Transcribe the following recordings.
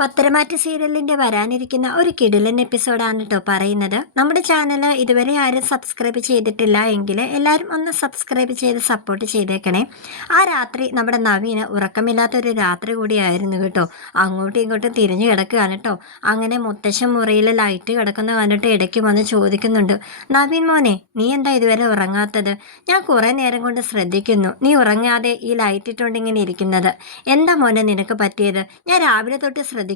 പത്തരമാറ്റ് സീരിയലിൻ്റെ വരാനിരിക്കുന്ന ഒരു കിടിലൻ എപ്പിസോഡാണ് കേട്ടോ പറയുന്നത്. നമ്മുടെ ചാനൽ ഇതുവരെ ആരും സബ്സ്ക്രൈബ് ചെയ്തിട്ടില്ല എങ്കിൽ എല്ലാവരും ഒന്ന് സബ്സ്ക്രൈബ് ചെയ്ത് സപ്പോർട്ട് ചെയ്തേക്കണേ. ആ രാത്രി നമ്മുടെ നവീന് ഉറക്കമില്ലാത്തൊരു രാത്രി കൂടിയായിരുന്നു കേട്ടോ. അങ്ങോട്ടും ഇങ്ങോട്ടും തിരിഞ്ഞു കിടക്കുകയാണ് കേട്ടോ. അങ്ങനെ മുത്തശ്ശൻ മുറിയിൽ ലൈറ്റ് കിടക്കുന്ന കണ്ടിട്ട് ഇടയ്ക്ക് വന്ന് ചോദിക്കുന്നുണ്ട്, നവീൻ മോനെ, നീ എന്താ ഇതുവരെ ഉറങ്ങാത്തത്? ഞാൻ കുറേ നേരം കൊണ്ട് ശ്രദ്ധിക്കുന്നു, നീ ഉറങ്ങാതെ ഈ ലൈറ്റ് ഇട്ടുകൊണ്ട് ഇങ്ങനെ ഇരിക്കുന്നത്. എന്താ മോനെ നിനക്ക് പറ്റിയത്? ഞാൻ രാവിലെ തൊട്ട് ശ്രദ്ധിക്കുന്നത്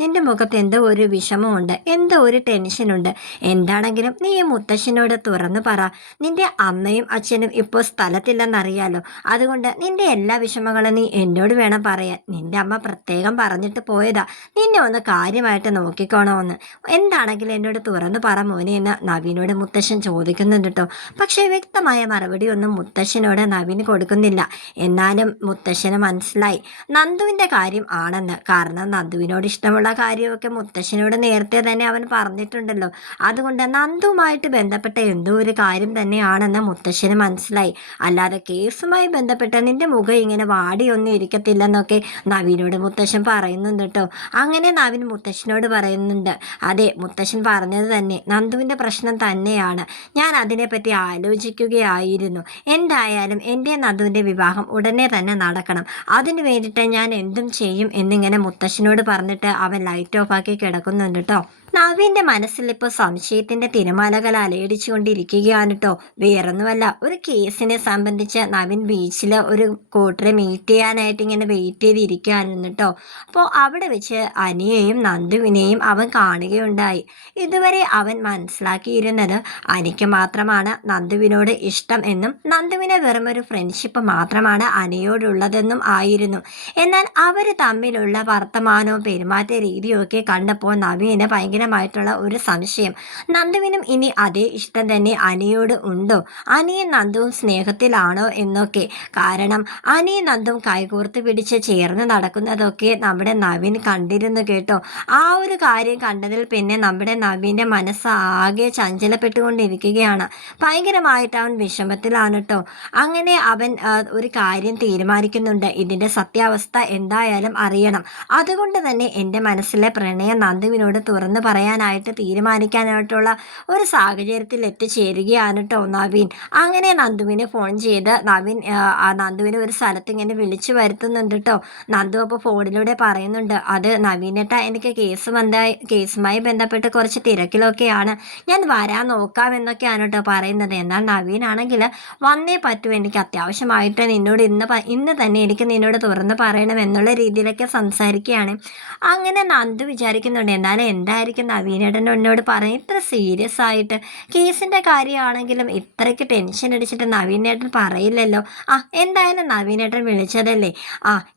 നിന്റെ മുഖത്ത് എന്തോ ഒരു വിഷമമുണ്ട്, എന്തോ ഒരു ടെൻഷനുണ്ട്. എന്താണെങ്കിലും നീ ഈ മുത്തശ്ശനോട് തുറന്നു പറ. നിന്റെ അമ്മയും അച്ഛനും ഇപ്പോൾ സ്ഥലത്തില്ലെന്നറിയാലോ. അതുകൊണ്ട് നിന്റെ എല്ലാ വിഷമങ്ങളും നീ എന്നോട് വേണം പറയാൻ. നിന്റെ അമ്മ പ്രത്യേകം പറഞ്ഞിട്ട് പോയതാ നിന്നെ ഒന്ന് കാര്യമായിട്ട് നോക്കിക്കോണമെന്ന്. എന്താണെങ്കിലും എന്നോട് തുറന്നു പറ മോനെ എന്ന് നവീനോട് മുത്തശ്ശൻ ചോദിക്കുന്നുണ്ട് കേട്ടോ. പക്ഷേ വ്യക്തമായ മറുപടി ഒന്നും മുത്തശ്ശനോട് നവീന് കൊടുക്കുന്നില്ല. എന്നാലും മുത്തശ്ശന് മനസ്സിലായി നന്ദുവിൻ്റെ കാര്യം ആണെന്ന്. കാരണം നന്ദുവിനോട് ഇഷ്ടമുള്ള കാര്യമൊക്കെ മുത്തശ്ശനോട് നേരത്തെ തന്നെ അവൻ പറഞ്ഞിട്ടുണ്ടല്ലോ. അതുകൊണ്ട് നന്ദുവുമായിട്ട് ബന്ധപ്പെട്ട എന്തോ ഒരു കാര്യം തന്നെയാണെന്ന് മുത്തശ്ശന് മനസ്സിലായി. അല്ലാതെ കേസുമായി ബന്ധപ്പെട്ട് നിന്റെ മുഖം ഇങ്ങനെ വാടിയൊന്നും ഇരിക്കത്തില്ലെന്നൊക്കെ നവീനോട് മുത്തശ്ശൻ പറയുന്നുണ്ട് കേട്ടോ. അങ്ങനെ നവീൻ മുത്തശ്ശനോട് പറയുന്നുണ്ട്, അതെ, മുത്തശ്ശൻ പറഞ്ഞത് തന്നെ നന്ദുവിൻ്റെ പ്രശ്നം തന്നെയാണ്. ഞാൻ അതിനെപ്പറ്റി ആലോചിക്കുകയായിരുന്നു. എന്തായാലും എൻ്റെ നന്ദുവിൻ്റെ വിവാഹം ഉടനെ തന്നെ നടക്കണം. അതിനു വേണ്ടിയിട്ട് ഞാൻ എന്തും ചെയ്യും എന്നിങ്ങനെ മുത്തശ്ശനോട് പറഞ്ഞിട്ട് അവൻ ലൈറ്റ് ഓഫാക്കി കിടക്കുന്നുണ്ട് കേട്ടോ. നവീൻ്റെ മനസ്സിൽ ഇപ്പോൾ സംശയത്തിൻ്റെ തിരമാലകൾ അലയടിച്ചുകൊണ്ടിരിക്കുകയാണ് കേട്ടോ. വേറൊന്നുമല്ല, ഒരു കേസിനെ സംബന്ധിച്ച് നവീൻ ബീച്ചിൽ ഒരു കൂട്ടരെ മീറ്റ് ചെയ്യാനായിട്ട് ഇങ്ങനെ വെയിറ്റ് ചെയ്തിരിക്കുകയായിരുന്നു കേട്ടോ. അപ്പോൾ അവിടെ വെച്ച് അനിയെയും നന്ദുവിനെയും അവൻ കാണുകയുണ്ടായി. ഇതുവരെ അവൻ മനസ്സിലാക്കിയിരുന്നത് അനിക്ക് മാത്രമാണ് നന്ദുവിനോട് ഇഷ്ടം എന്നും നന്ദുവിന് വെറും ഒരു ഫ്രണ്ട്ഷിപ്പ് മാത്രമാണ് അനിയോടുള്ളതെന്നും ആയിരുന്നു. എന്നാൽ അവർ തമ്മിലുള്ള വർത്തമാനവും പെരുമാറ്റ രീതിയും ഒക്കെ കണ്ടപ്പോൾ നവീന് ഭയങ്കരമായിട്ടുള്ള ഒരു സംശയം. നന്ദുവിനും ഇനി അതേ ഇഷ്ടം തന്നെ അനിയോട് ഉണ്ടോ? അനിയും നന്ദുവും സ്നേഹത്തിലാണോ എന്നൊക്കെ. കാരണം അനിയും നന്ദുവും കൈകോർത്ത് പിടിച്ച് ചേർന്ന് നടക്കുന്നതൊക്കെ നമ്മുടെ നവീൻ കണ്ടിരുന്നു കേട്ടോ. ആ ഒരു കാര്യം കണ്ടതിൽ പിന്നെ നമ്മുടെ നവീൻ്റെ മനസ്സ് ആകെ ചഞ്ചലപ്പെട്ടുകൊണ്ടിരിക്കുകയാണ്. ഭയങ്കരമായിട്ട് അവൻ വിഷമത്തിലാണ് കേട്ടോ. അങ്ങനെ അവൻ ഒരു കാര്യം തീരുമാനിക്കുന്നുണ്ട്, ഇതിൻ്റെ സത്യാവസ്ഥ എന്തായാലും അറിയണം. അതുകൊണ്ട് തന്നെ എൻ്റെ മനസ്സിലെ പ്രണയം നന്ദുവിനോട് തുറന്നു പറയാനായിട്ട് തീരുമാനിക്കാനായിട്ടുള്ള ഒരു സാഹചര്യത്തിൽ എത്തിച്ചേരുകയാണ് കേട്ടോ നവീൻ. അങ്ങനെ നന്ദുവിന് ഫോൺ ചെയ്ത് നന്ദുവിനെ ഒരു സ്ഥലത്ത് ഇങ്ങനെ വിളിച്ചു വരുത്തുന്നുണ്ട് കേട്ടോ. നന്ദു അപ്പോൾ ഫോണിലൂടെ പറയുന്നുണ്ട്, അത് നവീനേട്ടാ, എനിക്ക് കേസുമായി ബന്ധപ്പെട്ട് കുറച്ച് തിരക്കിലൊക്കെയാണ്, ഞാൻ വരാൻ നോക്കാമെന്നൊക്കെയാണ് കേട്ടോ പറയുന്നത്. എന്നാൽ നവീനാണെങ്കിൽ വന്നേ പറ്റൂ, എനിക്ക് അത്യാവശ്യമായിട്ട് നിന്നോട് ഇന്ന് തന്നെ എനിക്ക് നിന്നോട് തുറന്ന് പറയണം എന്നുള്ള രീതിയിലൊക്കെ സംസാരിക്കുകയാണ്. അങ്ങനെ നന്ദു വിചാരിക്കുന്നുണ്ട്, എന്നാലും എന്തായിരിക്കും നവീനേട്ടൻ എന്നോട് പറയും, ഇത്ര സീരിയസ് ആയിട്ട് കേസിൻ്റെ കാര്യമാണെങ്കിലും ഇത്രയ്ക്ക് ടെൻഷൻ അടിച്ചിട്ട് നവീനേട്ടൻ പറയില്ലല്ലോ. എന്തായാലും നവീനേട്ടൻ വിളിച്ചതല്ലേ,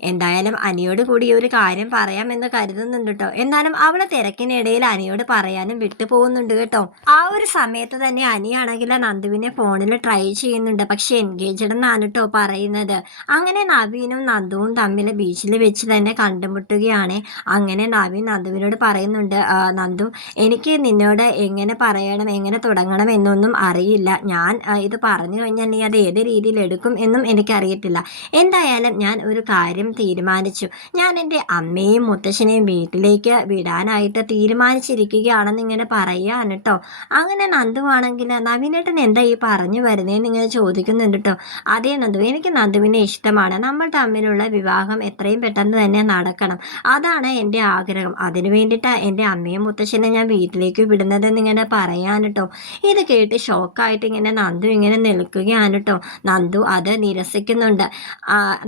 എന്തായാലും അനിയോട് കൂടി ഒരു കാര്യം പറയാമെന്ന് കരുതുന്നുണ്ട് കേട്ടോ. എന്നാലും അവൾ തിരക്കിനിടയിൽ അനിയോട് പറയാനും വിട്ടുപോകുന്നുണ്ട് കേട്ടോ. ആ ഒരു സമയത്ത് തന്നെ അനിയാണെങ്കിൽ നന്ദുവിനെ ഫോണിൽ ട്രൈ ചെയ്യുന്നുണ്ട്, പക്ഷെ എൻഗേജ്ഡ് എന്നാണ് കേട്ടോ പറയുന്നത്. അങ്ങനെ നവീനും നന്ദുവും തമ്മിൽ ബീച്ചിൽ വെച്ച് തന്നെ കണ്ടുമുട്ടുകയാണ്. അങ്ങനെ നവീൻ നന്ദുവിനോട് പറയുന്നുണ്ട്, നന്ദു, എനിക്ക് നിന്നോട് എങ്ങനെ പറയണം, എങ്ങനെ തുടങ്ങണം എന്നൊന്നും അറിയില്ല. ഞാൻ ഇത് പറഞ്ഞു കഴിഞ്ഞാൽ നീ അത് ഏത് രീതിയിൽ എടുക്കും എന്നും എനിക്കറിയത്തില്ല. എന്തായാലും ഞാൻ ഒരു കാര്യം തീരുമാനിച്ചു. ഞാൻ എൻ്റെ അമ്മയും മുത്തശ്ശനെയും വീട്ടിലേക്ക് വിടാനായിട്ട് തീരുമാനിച്ചിരിക്കുകയാണെന്ന് ഇങ്ങനെ പറയുകയാണ് കേട്ടോ. അങ്ങനെ നന്ദു ആണെങ്കിൽ, നവീനേട്ടൻ എന്താ ഈ പറഞ്ഞു വരുന്നതെന്ന് ഇങ്ങനെ ചോദിക്കുന്നുണ്ട് കേട്ടോ. അതേ നന്ദു, എനിക്ക് നന്ദുവിനെ ഇഷ്ടമാണ്. നമ്മൾ തമ്മിലുള്ള വിവാഹം എത്രയും പെട്ടെന്ന് തന്നെ നടക്കണം. അതാണ് എൻ്റെ ആഗ്രഹം. അതിനു വേണ്ടിയിട്ടാണ് എൻ്റെ അമ്മയും മുത്തശ്ശനെ ഞാൻ വീട്ടിലേക്ക് വിടുന്നതെന്ന് ഇങ്ങനെ പറയാൻ കേട്ടോ. ഇത് കേട്ട് ഷോക്കായിട്ട് ഇങ്ങനെ നന്ദു ഇങ്ങനെ നിൽക്കുകയാണ് കേട്ടോ. നന്ദു അത് നിരസിക്കുന്നുണ്ട്.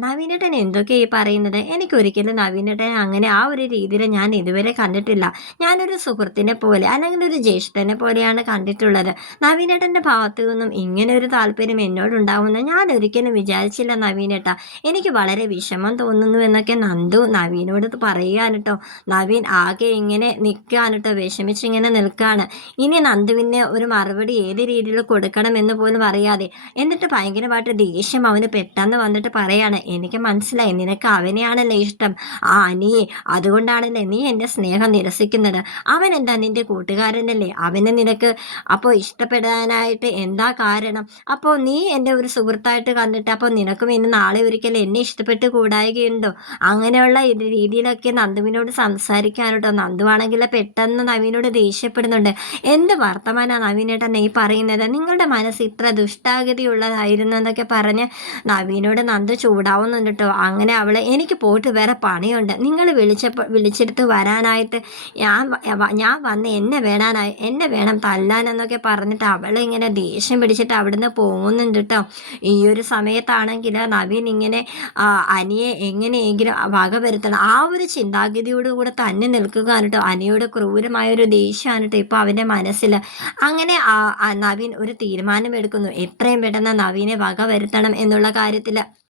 നവീനേട്ടൻ എന്തൊക്കെയാണ് ഈ പറയുന്നത്? എനിക്കൊരിക്കലും നവീനേട്ടൻ അങ്ങനെ ആ ഒരു രീതിയിൽ ഞാൻ ഇതുവരെ കണ്ടിട്ടില്ല. ഞാനൊരു സുഹൃത്തിനെ പോലെ അല്ലെങ്കിൽ ഒരു ജ്യേഷ്ഠനെ പോലെയാണ് കണ്ടിട്ടുള്ളത്. നവീനേട്ടൻ്റെ ഭാഗത്തു നിന്നും ഇങ്ങനെ ഒരു താല്പര്യം എന്നോടുണ്ടാവുമെന്ന് ഞാൻ ഒരിക്കലും വിചാരിച്ചില്ല നവീനേട്ട. എനിക്ക് വളരെ വിഷമം തോന്നുന്നു എന്നൊക്കെ നന്ദു നവീനോട് പറയുകയാണ് കേട്ടോ. നവീൻ ആകെ ഇങ്ങനെ നിൽക്കുകയാണ് കേട്ടോ വിഷമിച്ചിങ്ങനെ നിൽക്കുകയാണ്. ഇനി നന്ദുവിന് ഒരു മറുപടി ഏത് രീതിയിൽ കൊടുക്കണം എന്ന് പോലും അറിയാതെ, എന്നിട്ട് ഭയങ്കരമായിട്ട് ദേഷ്യം അവന് പെട്ടെന്ന് വന്നിട്ട് പറയാണ്, എനിക്ക് മനസ്സിലായി നിനക്ക് അവനെയാണല്ലേ ഇഷ്ടം, ആ അനിയെ, അതുകൊണ്ടാണല്ലേ നീ എൻ്റെ സ്നേഹം നിരസിക്കുന്നത്. അവൻ എന്താ നിന്റെ കൂട്ടുകാരനല്ലേ, അവനെ നിനക്ക് അപ്പോൾ ഇഷ്ടപ്പെടാനായിട്ട് എന്താ കാരണം? അപ്പോൾ നീ എൻ്റെ ഒരു സുഹൃത്തായിട്ട് കണ്ടിട്ട് അപ്പോൾ നിനക്കും ഇന്ന് നാളെ ഒരിക്കൽ എന്നെ ഇഷ്ടപ്പെട്ട് കൂടായികയുണ്ടോ? അങ്ങനെയുള്ള ഇത് രീതിയിലൊക്കെ നന്ദുവിനോട് സംസാരിക്കാനോട്ടോ. നന്ദുവാണെങ്കിൽ പെട്ടെന്ന് നവീനോട് ദേഷ്യപ്പെടുന്നുണ്ട്. എന്ത് വർത്തമാനാ നവീനേട്ടാ നീ പറയുന്നത്? നിങ്ങളുടെ മനസ്സ് ഇത്ര ദുഷ്ടാഗതിയുള്ളതായിരുന്നു എന്നൊക്കെ പറഞ്ഞ് നവീനോട് നന്ദു ചൂടാവുന്നുണ്ട് കേട്ടോ. അങ്ങനെ അവളെ, എനിക്ക് പോയിട്ട് വേറെ പണിയുണ്ട്, നിങ്ങൾ വിളിച്ചെടുത്ത് വരാനായിട്ട് ഞാൻ വന്ന് എന്നെ വേണം തല്ലാനെന്നൊക്കെ പറഞ്ഞിട്ട് അവളിങ്ങനെ ദേഷ്യം പിടിച്ചിട്ട് അവിടുന്ന് പോകുന്നുണ്ട് കേട്ടോ. ഈ ഒരു സമയത്താണെങ്കിൽ നവീൻ ഇങ്ങനെ അനിയെ എങ്ങനെയെങ്കിലും വക വരുത്തണം ആ ഒരു ചിന്താഗതിയോട് കൂടെ തന്നെ നിൽക്കുകയാണ് കേട്ടോ. അനിയോട് ക്രൂരമായ ഒരു ദേഷ്യമാണ് കേട്ടോ ഇപ്പോൾ അവൻ്റെ മനസ്സിൽ. അങ്ങനെ നവീൻ ഒരു തീരുമാനമെടുക്കുന്നു, എത്രയും പെട്ടെന്ന് നവീനെ വക വരുത്തണം എന്നുള്ള കാര്യത്തിൽ.